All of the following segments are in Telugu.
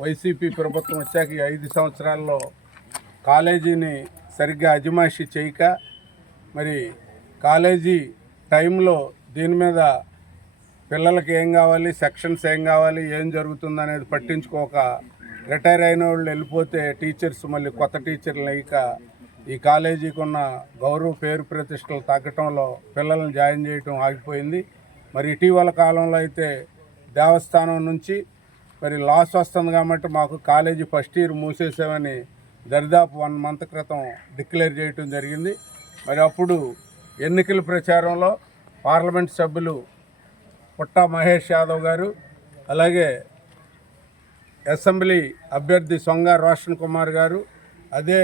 వైసీపీ ప్రభుత్వం వచ్చాక ఈ 5 సంవత్సరాల్లో కాలేజీని సరిగ్గా అజమాయిషీ చేయక మరి కాలేజీ టైంలో దీని మీద పిల్లలకి ఏం కావాలి, సెక్షన్స్ ఏం కావాలి, ఏం జరుగుతుంది అనేది పట్టించుకోక రిటైర్ అయిన వాళ్ళు వెళ్ళిపోతే టీచర్స్ మళ్ళీ కొత్త టీచర్లు లేక ఈ కాలేజీకి ఉన్న గౌరవ పేరు ప్రతిష్టలు తగ్గటంలో పిల్లల్ని జాయిన్ చేయటం ఆగిపోయింది. మరి ఇటీవల కాలంలో అయితే దేవస్థానం నుంచి మరి లాస్ వస్తుంది కాబట్టి మాకు కాలేజీ ఫస్ట్ ఇయర్ మూసేసామని దరిదాపు 1 మంత్ క్రితం డిక్లేర్ చేయటం జరిగింది. మరి అప్పుడు ఎన్నికల ప్రచారంలో పార్లమెంట్ సభ్యులు పుట్టా మహేష్ యాదవ్ గారు, అలాగే అసెంబ్లీ అభ్యర్థి సొంగ రోషన్ కుమార్ గారు, అదే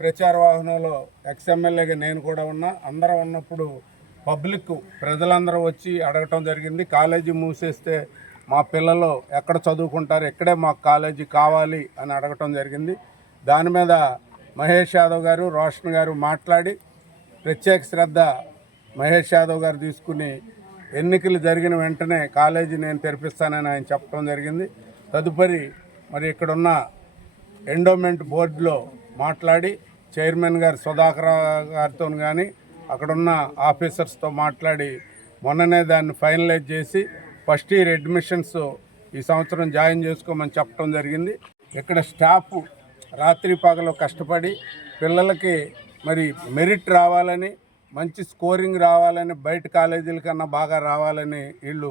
ప్రచార వాహనంలో ఎక్స్ఎమ్మెల్యేగా నేను కూడా ఉన్నా, అందరం ఉన్నప్పుడు పబ్లిక్ ప్రజలందరూ వచ్చి అడగటం జరిగింది. కాలేజీ మూసేస్తే మా పిల్లలు ఎక్కడ చదువుకుంటారు, ఎక్కడే మాకు కాలేజీ కావాలి అని అడగటం జరిగింది. దాని మీద మహేష్ యాదవ్ గారు, రోషన్ గారు మాట్లాడి ప్రత్యేక శ్రద్ధ మహేష్ యాదవ్ గారు తీసుకుని ఎన్నికలు జరిగిన వెంటనే కాలేజీ నేను తెరిపిస్తానని ఆయన చెప్పడం జరిగింది. తదుపరి మరి ఇక్కడున్న ఎండోమెంట్ బోర్డులో మాట్లాడి చైర్మన్ గారు సుధాకర్ గారితో కానీ అక్కడున్న ఆఫీసర్స్తో మాట్లాడి మొన్ననే దాన్ని ఫైనలైజ్ చేసి ఫస్ట్ ఇయర్ అడ్మిషన్స్ ఈ సంవత్సరం జాయిన్ చేసుకోమని చెప్పడం జరిగింది. ఇక్కడ స్టాఫ్ రాత్రి పగలు కష్టపడి పిల్లలకి మరి మెరిట్ రావాలని, మంచి స్కోరింగ్ రావాలని, బయట కాలేజీల కన్నా బాగా రావాలని వీళ్ళు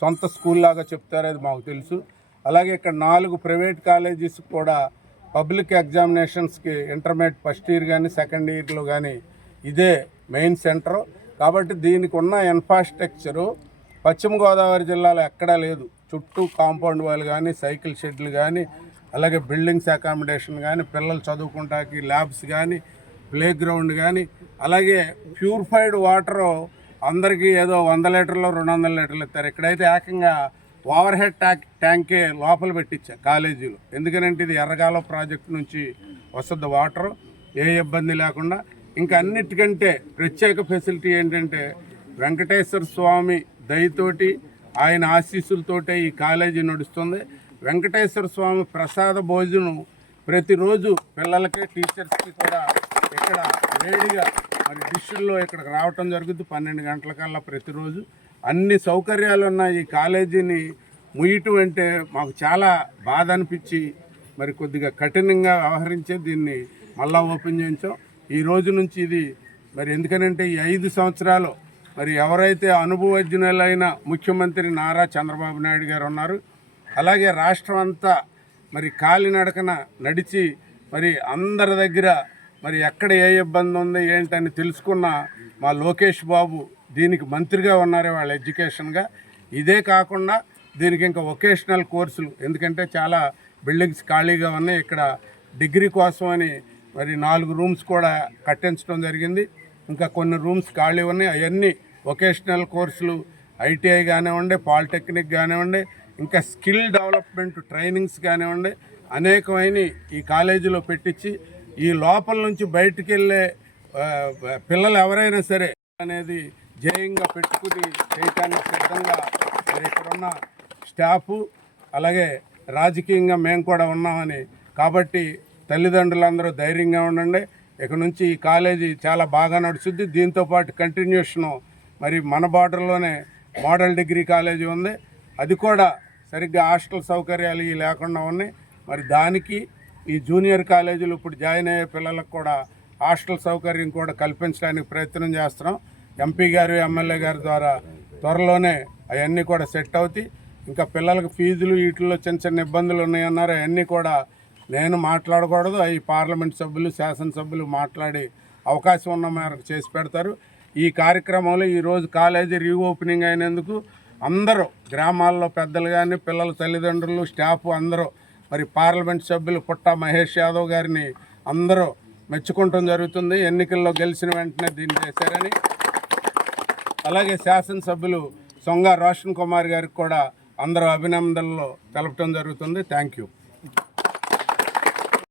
సొంత స్కూల్ లాగా చెప్తారు, అది మాకు తెలుసు. అలాగే ఇక్కడ 4 ప్రైవేట్ కాలేజెస్ కూడా పబ్లిక్ ఎగ్జామినేషన్స్కి ఇంటర్మీడియట్ ఫస్ట్ ఇయర్ కానీ సెకండ్ ఇయర్లో కానీ ఇదే మెయిన్ సెంటర్. కాబట్టి దీనికి ఉన్న ఇన్ఫ్రాస్ట్రక్చరు పశ్చిమ గోదావరి జిల్లాలో ఎక్కడా లేదు. చుట్టూ కాంపౌండ్ వాళ్ళు కానీ, సైకిల్ షెడ్లు కానీ, అలాగే బిల్డింగ్స్ అకామిడేషన్ కానీ, పిల్లలు చదువుకుంటానికి ల్యాబ్స్ కానీ, ప్లే గ్రౌండ్ కానీ, అలాగే ప్యూరిఫైడ్ వాటరు అందరికీ ఏదో 100 లీటర్లు 200 లీటర్లు ఇస్తారు. ఇక్కడైతే ఏకంగా ఓవర్ హెడ్ ట్యాంకే లోపల పెట్టించా కాలేజీలో. ఎందుకనంటే ఇది ఎర్రగాలం ప్రాజెక్టు నుంచి వస్తుంది వాటరు, ఏ ఇబ్బంది లేకుండా. ఇంకా అన్నిటికంటే ప్రత్యేక ఫెసిలిటీ ఏంటంటే వెంకటేశ్వర స్వామి దయతోటి ఆయన ఆశీస్సులతోటే ఈ కాలేజీ నడుస్తుంది. వెంకటేశ్వర స్వామి ప్రసాద భోజనం ప్రతిరోజు పిల్లలకి, టీచర్స్కి కూడా ఇక్కడ వేడిగా మరి డిష్ల్లో ఇక్కడికి రావటం జరుగుతుంది 12 గంటలకల్లా ప్రతిరోజు. అన్ని సౌకర్యాలు ఉన్న ఈ కాలేజీని ముయ్యటం అంటే మాకు చాలా బాధ అనిపించి మరి కొద్దిగా కఠినంగా వ్యవహరించే దీన్ని మళ్ళా ఓపెన్ చేయించాం. ఈ రోజు నుంచి ఇది మరి ఎందుకనంటే ఈ 5 సంవత్సరాలు మరి ఎవరైతే అనుభవజ్ఞులైన ముఖ్యమంత్రి నారా చంద్రబాబు నాయుడు గారు ఉన్నారు, అలాగే రాష్ట్రం అంతా మరి కాలినడకన నడిచి మరి అందరి దగ్గర మరి ఎక్కడ ఏ ఇబ్బంది ఉంది ఏంటని తెలుసుకున్న మా లోకేష్ బాబు దీనికి మంత్రిగా ఉన్నారు వాళ్ళ ఎడ్యుకేషన్గా. ఇదే కాకుండా దీనికి ఇంకా వొకేషనల్ కోర్సులు, ఎందుకంటే చాలా బిల్డింగ్స్ ఖాళీగా ఉన్నాయి, ఇక్కడ డిగ్రీ కోసం అని మరి 4 రూమ్స్ కూడా కట్టించడం జరిగింది. ఇంకా కొన్ని రూమ్స్ ఖాళీ ఉన్నాయి, అవన్నీ వొకేషనల్ కోర్సులు ఐటీఐ కానివ్వండి, పాలిటెక్నిక్ కానివ్వండి, ఇంకా స్కిల్ డెవలప్మెంట్ ట్రైనింగ్స్ కానివ్వండి అనేకమైన ఈ కాలేజీలో పెట్టించి ఈ లోపల నుంచి బయటికి వెళ్ళే పిల్లలు ఎవరైనా సరే అనేది ధ్యేయంగా పెట్టుకుని చేయటానికి సిద్ధంగా మరి ఇక్కడున్న స్టాఫు అలాగే రాజకీయంగా మేము కూడా ఉన్నామని. కాబట్టి తల్లిదండ్రులందరూ ధైర్యంగా ఉండండి. ఇక నుంచి ఈ కాలేజీ చాలా బాగా నడుచుద్ది. దీంతోపాటు కంటిన్యూషను మరి మన బార్డర్లోనే మోడల్ డిగ్రీ కాలేజీ ఉంది, అది కూడా సరిగ్గా హాస్టల్ సౌకర్యాలు ఇవి లేకుండా ఉన్నాయి. మరి దానికి ఈ జూనియర్ కాలేజీలు ఇప్పుడు జాయిన్ అయ్యే పిల్లలకు కూడా హాస్టల్ సౌకర్యం కూడా కల్పించడానికి ప్రయత్నం చేస్తున్నాం. ఎంపీ గారు, ఎమ్మెల్యే గారి ద్వారా త్వరలోనే అవన్నీ కూడా సెట్ అవుతాయి. ఇంకా పిల్లలకు ఫీజులు వీటిల్లో చిన్న చిన్న ఇబ్బందులు ఉన్నాయన్నారు, అవన్నీ కూడా నేను మాట్లాడకూడదు, అవి పార్లమెంట్ సభ్యులు, శాసనసభ్యులు మాట్లాడి అవకాశం ఉన్న మేరకు చేసి పెడతారు. ఈ కార్యక్రమంలో ఈరోజు కాలేజీ రీఓపెనింగ్ అయినందుకు అందరూ గ్రామాల్లో పెద్దలు కానీ, పిల్లల తల్లిదండ్రులు, స్టాఫ్ అందరూ మరి పార్లమెంట్ సభ్యులు పుట్టా మహేష్ యాదవ్ గారిని అందరూ మెచ్చుకుంటం జరుగుతుంది. ఎన్నికల్లో గెలిచిన వెంటనే దీన్ని చేశారని, అలాగే శాసనసభ్యులు సొంగ రోషన్ కుమార్ గారికి కూడా అందరూ అభినందనలు తెలపడం జరుగుతుంది. Thank you.